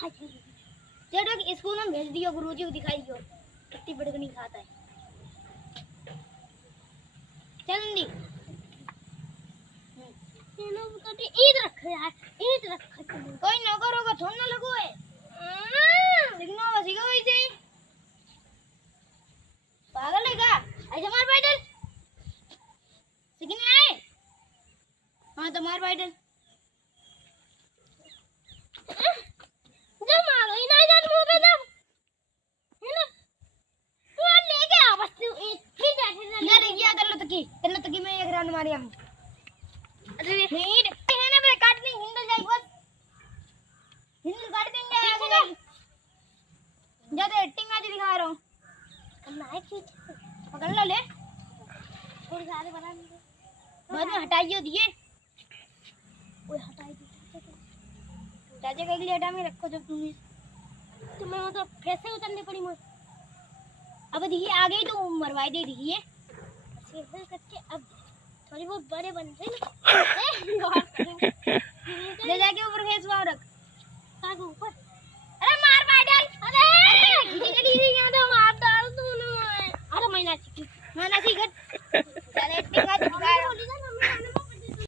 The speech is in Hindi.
चलो स्कूल में भेज दियो, गुरुजी को दिखाई दियो कितनी बड़गनी खाता है। चल दी ईद रख यार, ईद रख। कोई ना करोगा थोड़ा ना लगो है सिग्नो बसीगा वैसे ही पागल है क्या? ऐसे मार बैठल सिग्नो आए। हाँ तो मार बैठल जब मार ही ना जान मुंह पे जब है ना तू और लेके आ बस तू एक ही बैठे ना यार ये कर लो तो की मैं एक राउंड मारी हम। अरे नहीं है ना बे काट नहीं हिंदल जाए बस हिंदल काट देंगे ज्यादा एक्टिंग आज दिखा रहा हूं करना है कि पकड़ लो ले थोड़ी सारे बना दे बाद में हटाइयो दिए ओए हटाई दे चाचा के लिए हटा में रखो जब तुम्हें मतलब कैसे उतरनी पड़ी मुझे। अब देखिए आगे ही तो मरवाई दे देखिए ऐसे करके अब थोड़ी बहुत बड़े बन गए ना